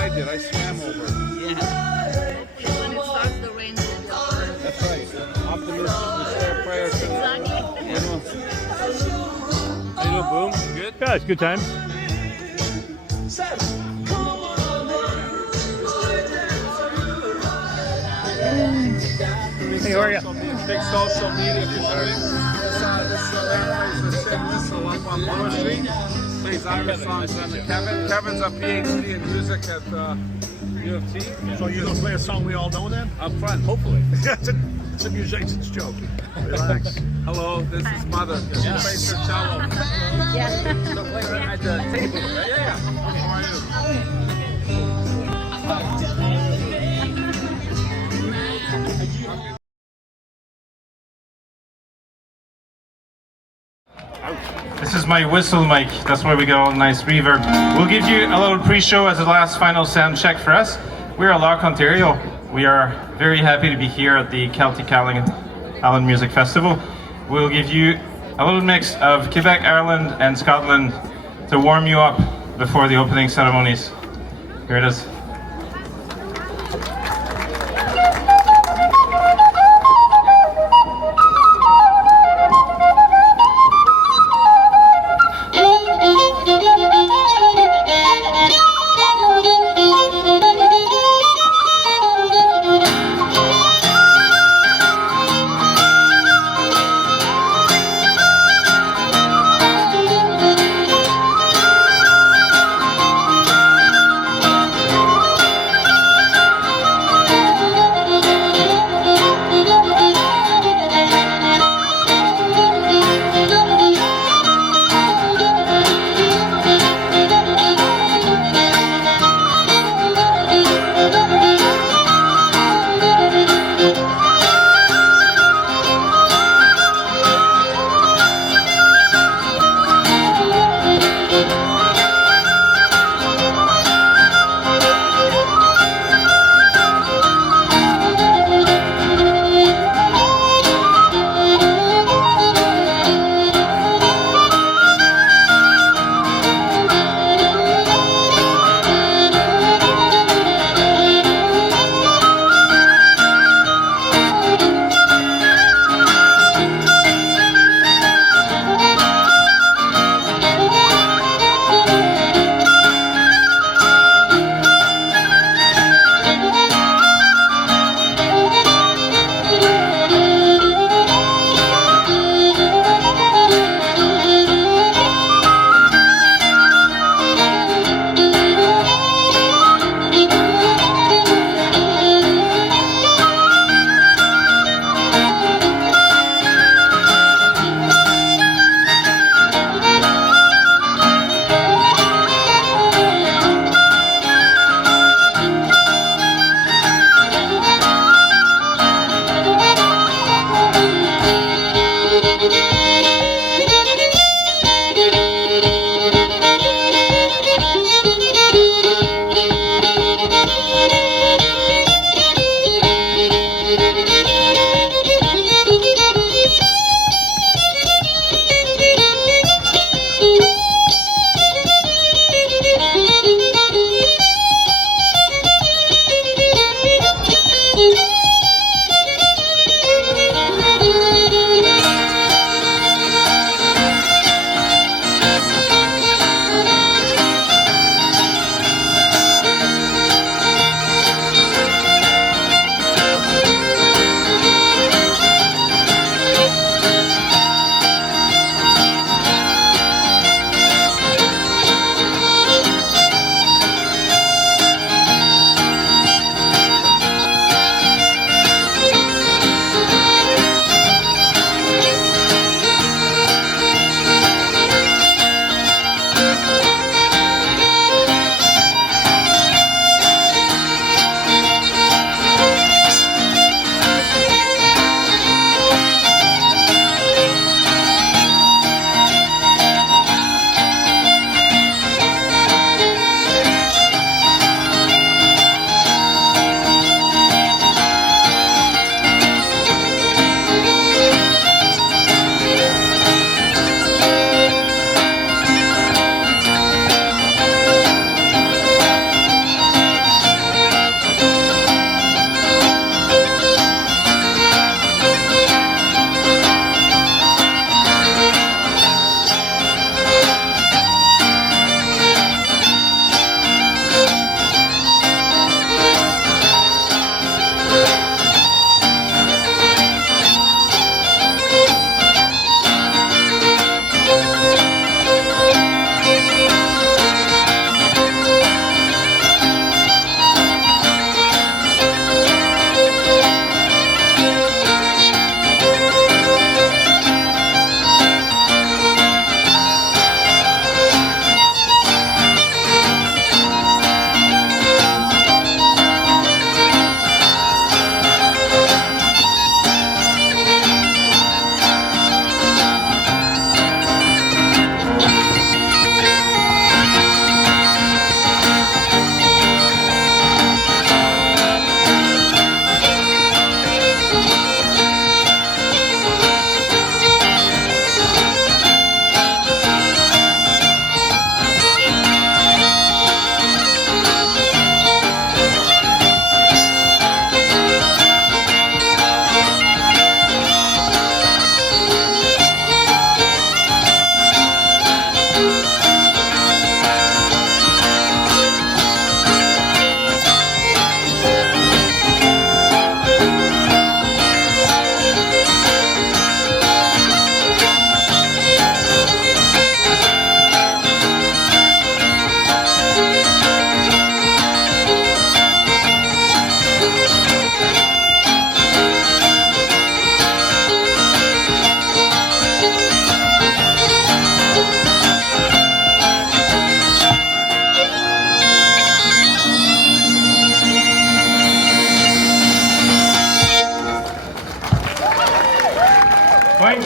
I did. I swam over. Yeah. When it starts the rain, That's right. Optimistic, we start prior to exactly. How you doing, Boom? Good? Yeah, it's good times. Hey, how are you? Big social media community. This plays the Sing Whistle up on Lower Street. Plays Irish songs on the Kevin's a PhD in music at U of T. So you're gonna play a song we all know then? Up front, hopefully. It's a musician's joke. Relax. Hello, this is Mother. She plays her cello. Yeah. She'll play her at the table. Yeah. How are you? This is my whistle mic, that's why we get all nice reverb. We'll give you a little pre-show as a last final sound check for us. We're at Loch, Ontario. We are very happy to be here at the Celtic Island Music Festival. We'll give you a little mix of Quebec, Ireland and Scotland to warm you up before the opening ceremonies. Here it is.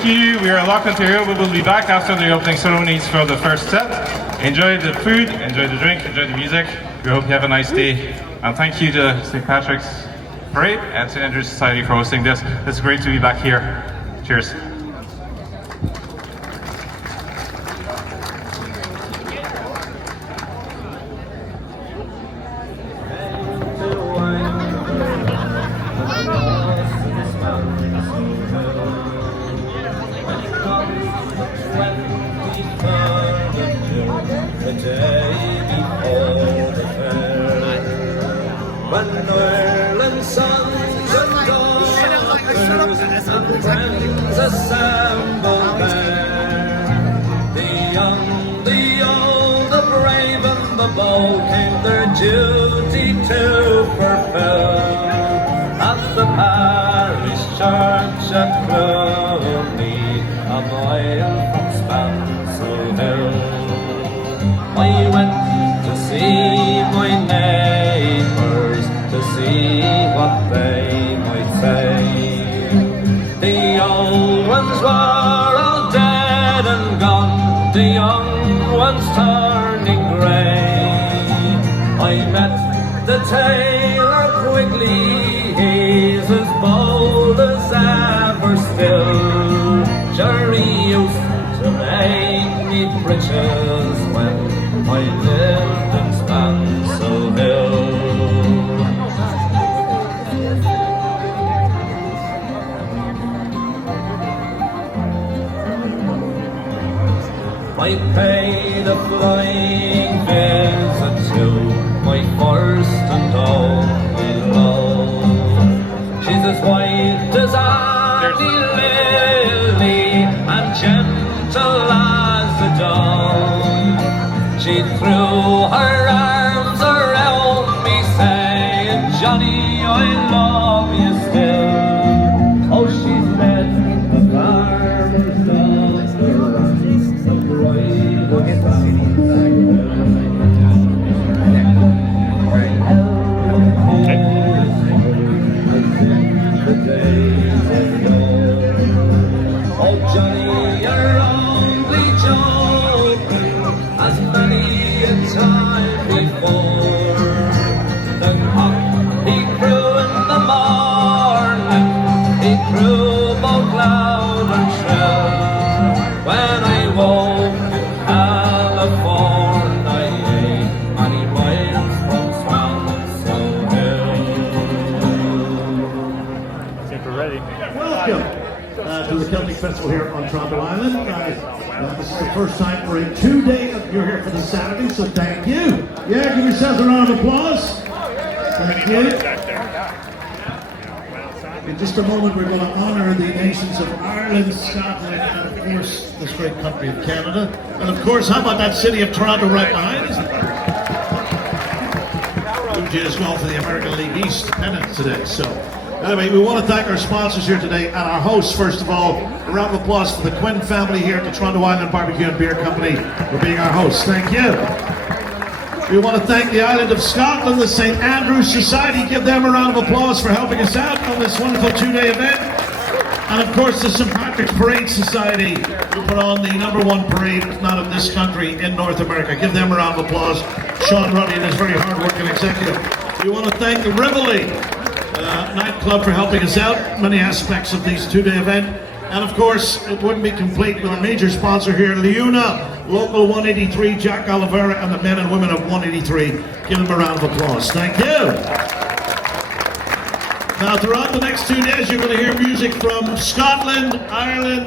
thank you. We are Loch Ontario. We will be back after the opening ceremonies for the first set. Enjoy the food, enjoy the drink, enjoy the music. We hope you have a nice day. And thank you to St. Patrick's Parade and St. Andrew's Society for hosting this. It's great to be back here. Cheers. When Ireland's sons and daughters and friends assemble there, the young, the old, the brave and the bold came their duty to fulfill. At the parish church at Clooney, a mile from Spansel Hill, I went to see my neighbours, to see what they might say. The old ones were all dead and gone, the young ones turning grey. I met the tailor quickly, he's as bold as ever still. Sure, he used to make me breeches when I lived in Spansel Hill. I paid a flying visit to my first and only love. She's as white as Auntie Lily and gentle as a dove. She threw her arms around me saying, Johnny, I love you still. Oh, she's met the farmer's daughter, the bride of the days of yore. Oh, Johnny, you're only joking, as many a time before. The cock he crew in the morning, he crew both loud and shrill. When I woke in California, many miles from Spansel Hill. I think we're ready. Welcome to the Celtic Festival here on Toronto Island. This is the first time for a 2-day. You're here for the Saturday, so thank you. Yeah, give yourselves a round of applause. Thank you. In just a moment, we're going to honour the nations of Ireland, Scotland, and of course, this great country of Canada. And of course, how about that city of Toronto right behind us? Blue Jays golf for the American League East pennant today. So, anyway, we want to thank our sponsors here today and our hosts, first of all. A round of applause for the Quinn family here at the Toronto Island Barbecue and Beer Company for being our hosts. Thank you. We want to thank the Island of Scotland, the St. Andrew's Society. Give them a round of applause for helping us out on this wonderful 2-day event. And of course, the St. Patrick's Parade Society, who put on the #1 parade, if not in this country, in North America. Give them a round of applause. Sean Ruddy and his very hard-working executive. We want to thank the Rivoli nightclub for helping us out in many aspects of this 2-day event. And of course, it wouldn't be complete with a major sponsor here, Leuna, Local 183, Jack Oliveira, and the men and women of 183. Give them a round of applause. Thank you. Now, throughout the next 2 days, you're going to hear music from Scotland, Ireland,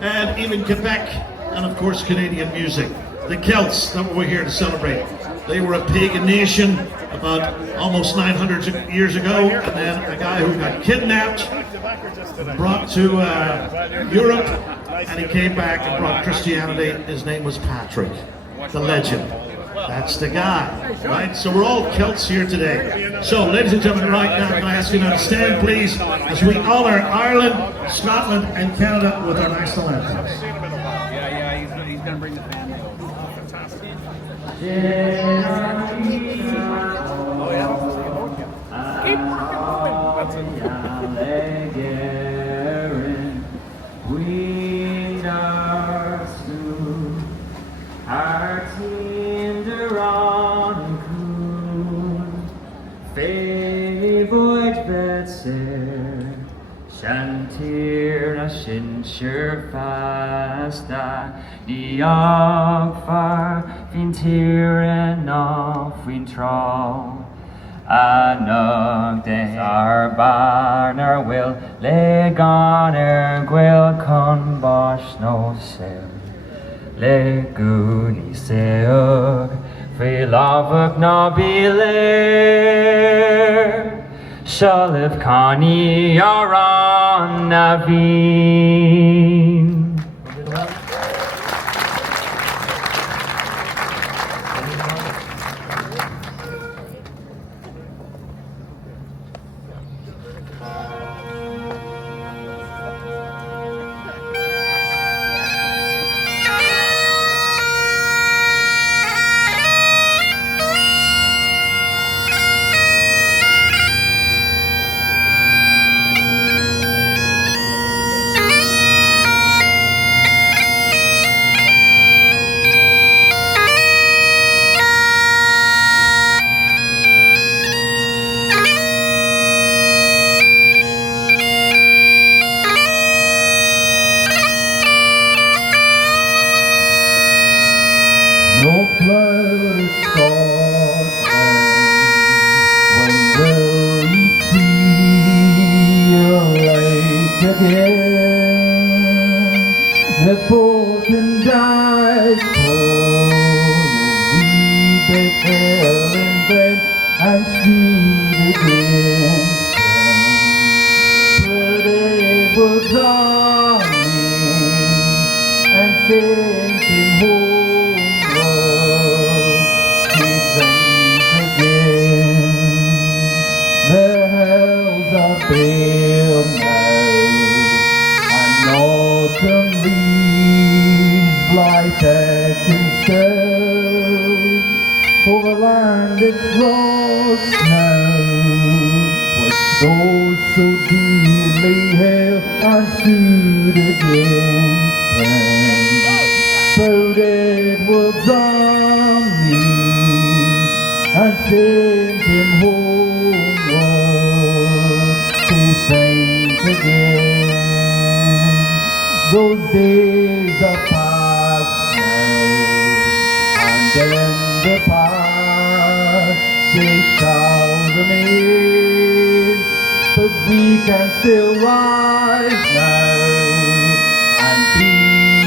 and even Quebec, and of course, Canadian music. The Celts, that we're here to celebrate. They were a pagan nation about almost 900 years ago, and then a guy who got kidnapped, brought to Europe, and he came back and brought Christianity. His name was Patrick, the legend. That's the guy, right? So we're all Celts here today. So, ladies and gentlemen, right now, can I ask you now to stand, please, as we honor Ireland, Scotland, and Canada with our national anthems. Yeah, he's going to bring the family over. Fantastic. Oh, yeah. Keep working. That's it. Shantir a sin sure fasta, the far fin tir and off fin troll. Anug de our banner will leg on gwil con bosh no sail. Le guni seug, fi lavuk na bilir. Shalif Kani Aran Naveen. No blood is sought, when will ye see your light again? The broken died for we that fell in bed and stood against them. But it was on me and sent him home. Fail now, and autumn leaves lie thick and still over land that's lost now, which those so dearly held and stood against him. But it was on me and sent him homeward to think again. Those days are past now, and in the past they shall remain. But we can still rise now and be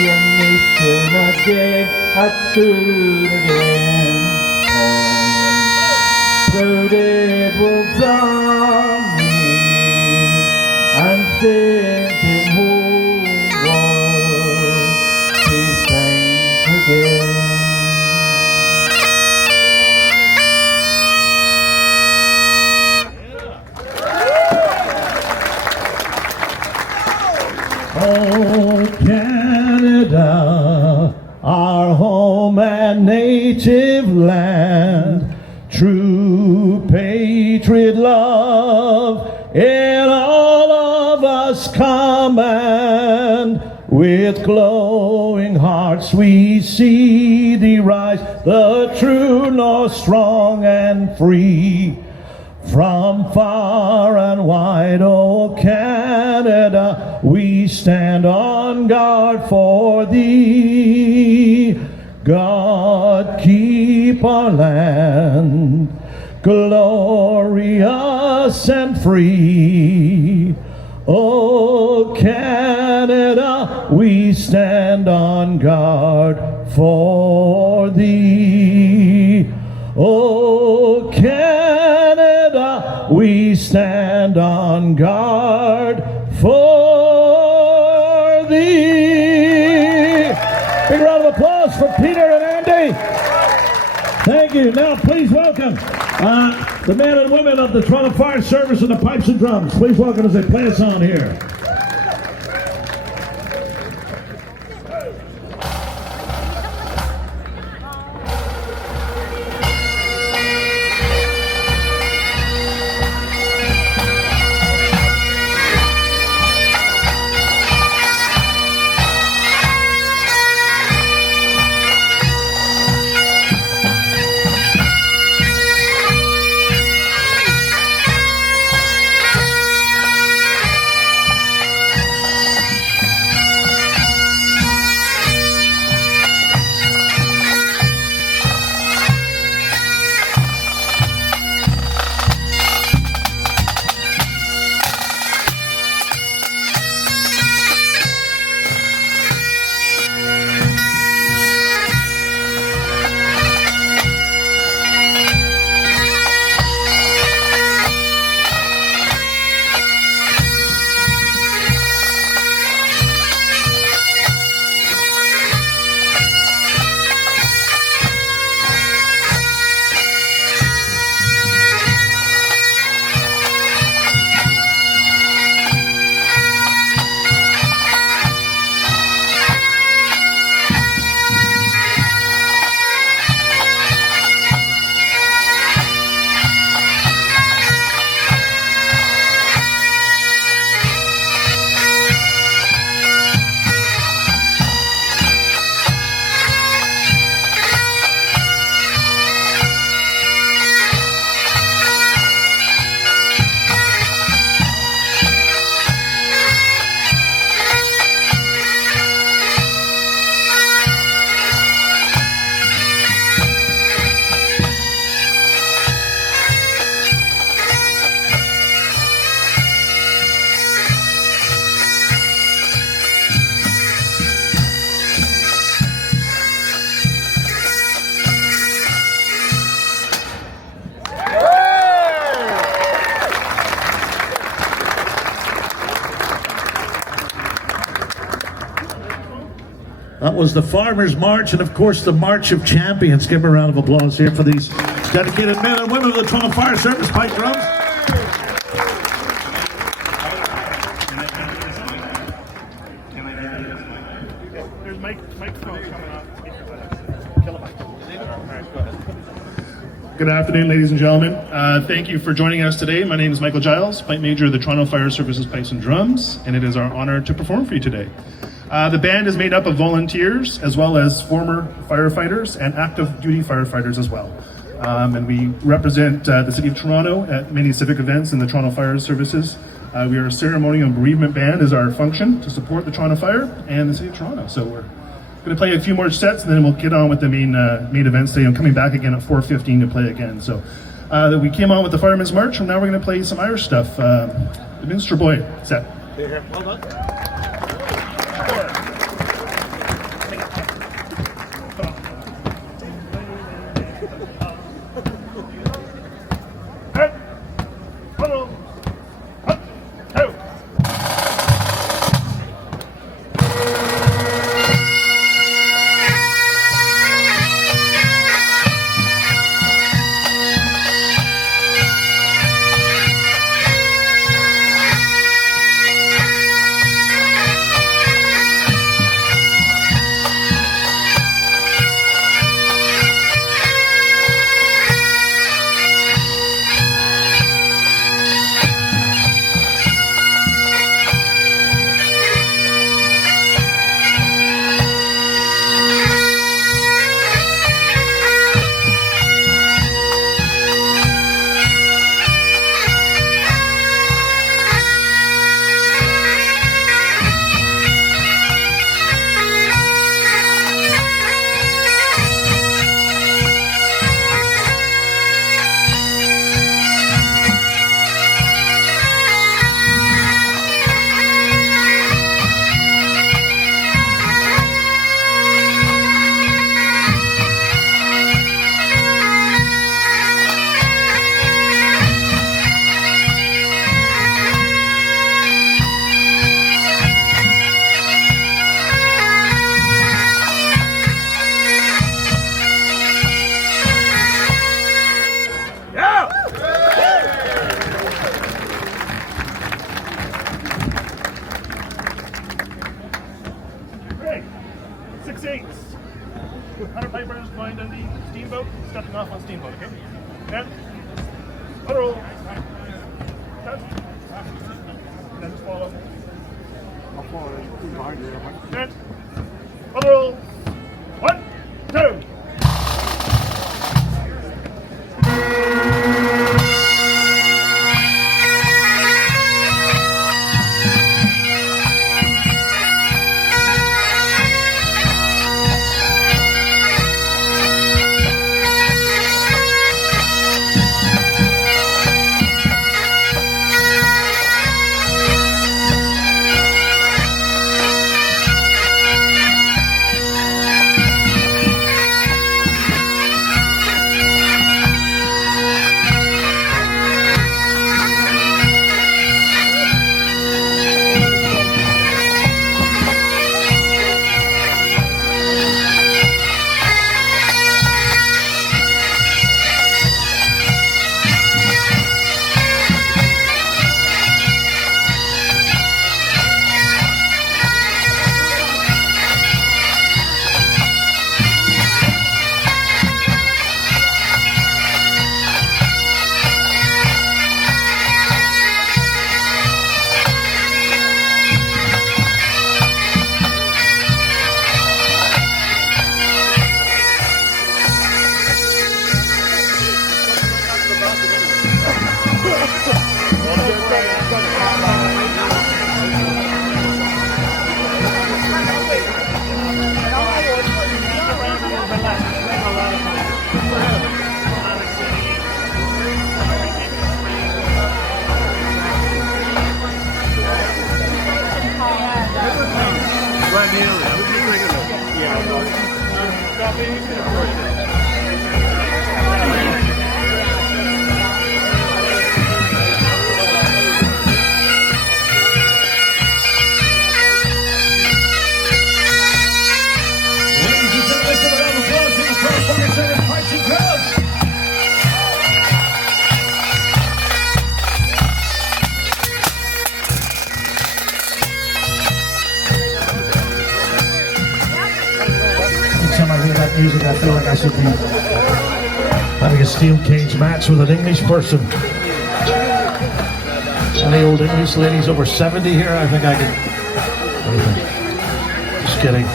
a nation again that stood against them. But it was on me and sent him homeward to think again. Oh, Canada, our home and native land, true patriot love in all of us command. With glowing hearts we see thee rise, the true north, strong and free. From far and wide, oh Canada, we stand on guard for thee. God keep our land glorious and free. Oh Canada, we stand on guard for thee. Oh Canada, we stand on guard for thee. Big round of applause for Peter and Andy. Thank you. Now please welcome the men and women of the Toronto Fire Service and the pipes and drums. Please welcome as they play us on here. That was the Farmers March and, of course, the March of Champions. Give them a round of applause here for these dedicated men and women of the Toronto Fire Service pipe drums. There's microphones coming up. Good afternoon, ladies and gentlemen. Thank you for joining us today. My name is Michael Giles, Pipe Major of the Toronto Fire Services Pipes and Drums, and it is our honor to perform for you today. The band is made up of volunteers as well as former firefighters and active duty firefighters as well. And we represent the City of Toronto at many civic events in the Toronto Fire Services. We are a ceremonial bereavement band as our function to support the Toronto Fire and the City of Toronto. So we're going to play a few more sets and then we'll get on with the main events today. I'm coming back again at 4:15 to play again. So we came on with the Fireman's March and now we're going to play some Irish stuff. The Minster Boy set. Well done. Stepping off on steamboat, okay? And roll. Touch. And then just follow. I'll follow behind you. And roll. 1, 2. capacity. Having a steel cage match with an English person. Any old English ladies over 70 here? I think I can. What do you think? Just kidding.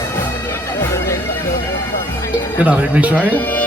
You're not English, are you?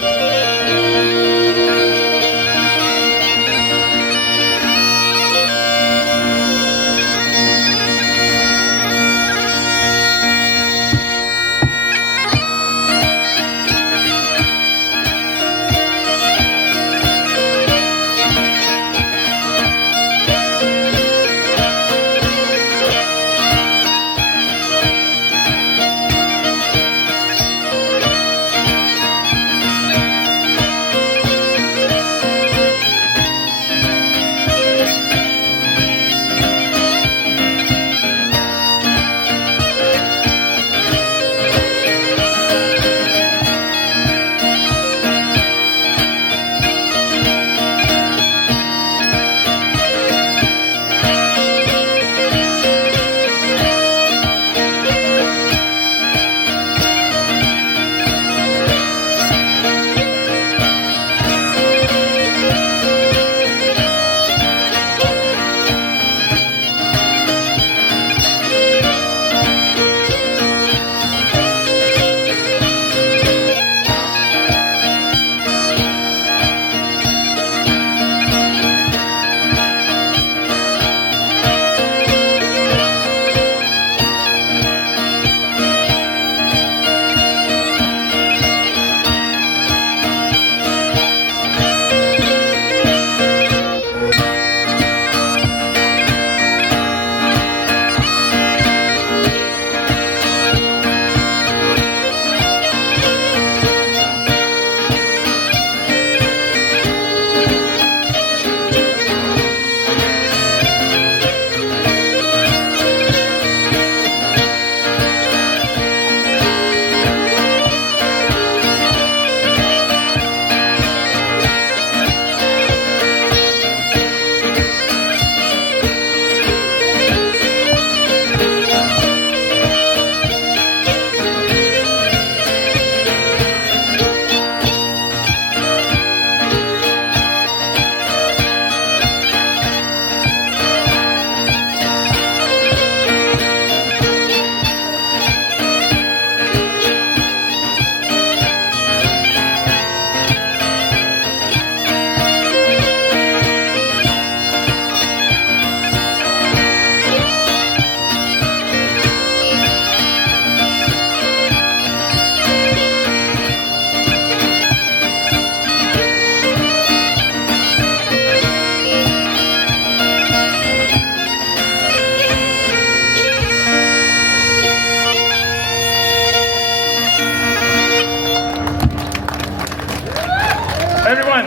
Everyone,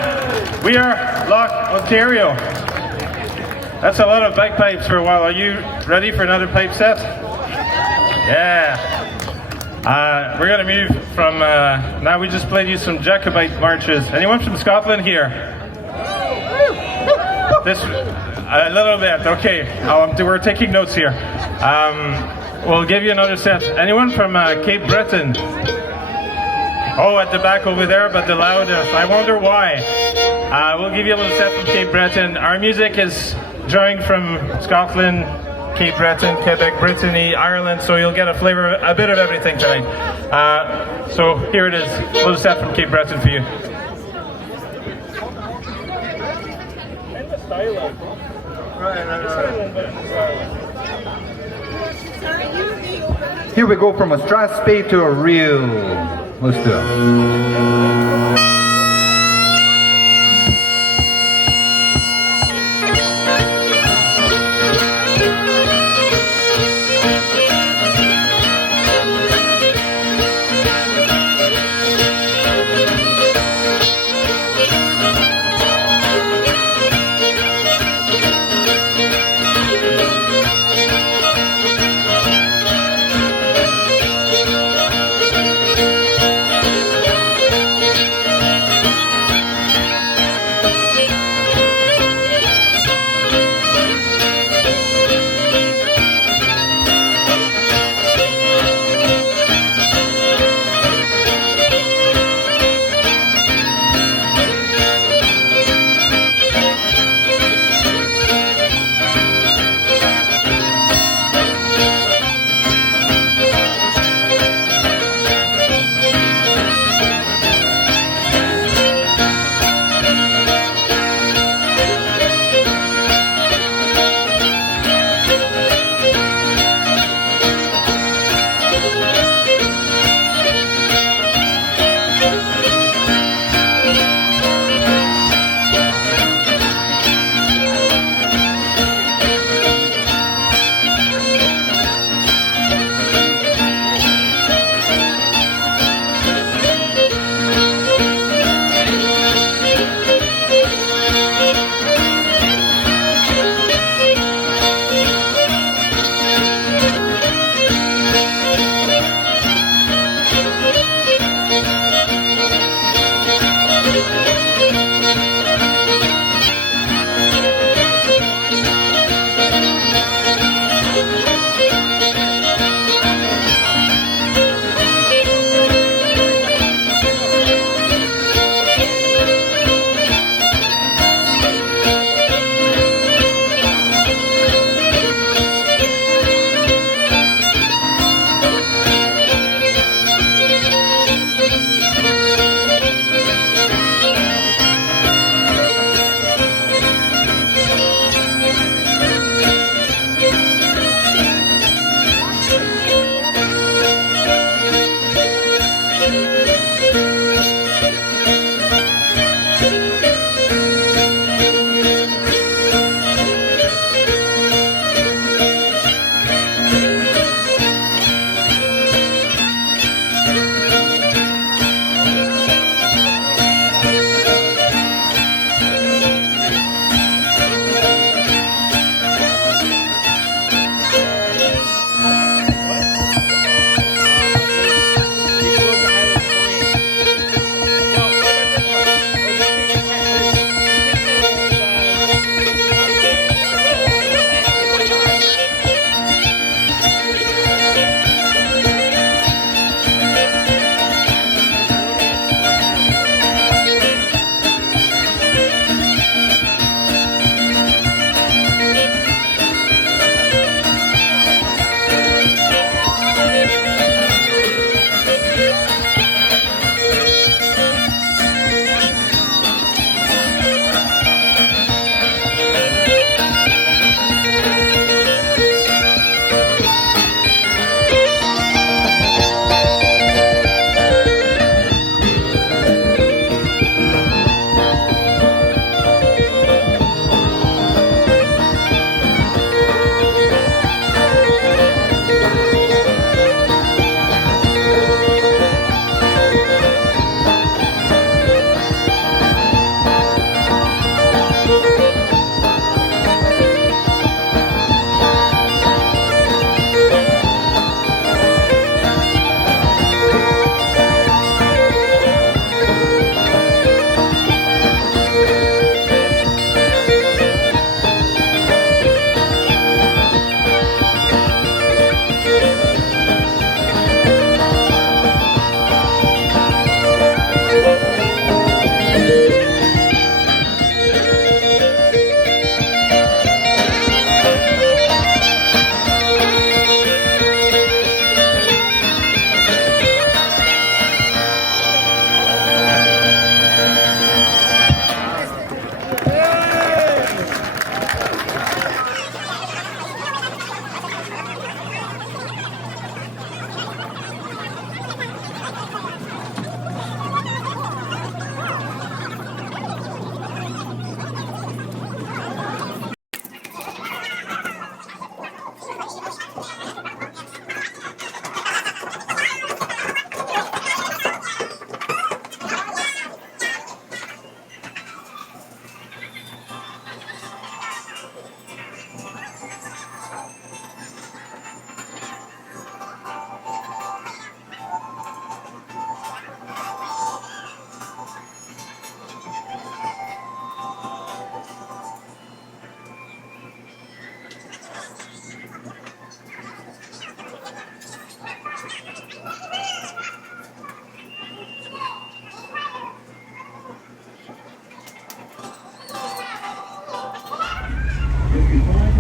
we are Loch, Ontario. That's a lot of bagpipes for a while. Are you ready for another pipe set? Yeah. We're going to move from, now we just played you some Jacobite marches. Anyone from Scotland here? This, a little bit, okay. We're taking notes here. We'll give you another set. Anyone from Cape Breton? Oh, at the back over there, but the loudest. I wonder why. We'll give you a little set from Cape Breton. Our music is drawing from Scotland, Cape Breton, Quebec, Brittany, Ireland, so you'll get a flavor, a bit of everything tonight. So here it is, a little set from Cape Breton for you. Here we go from a Strathspey to a reel. Let's do it.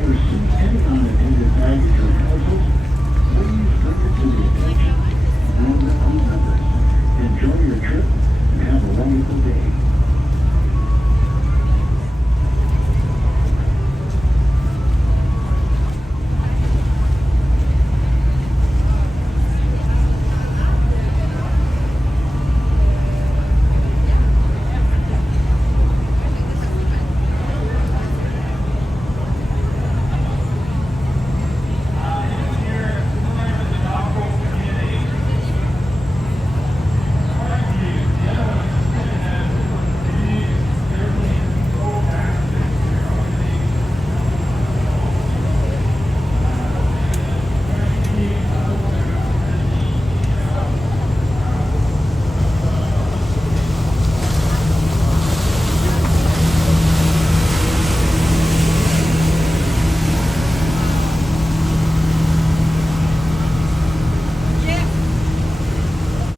Island-Irish and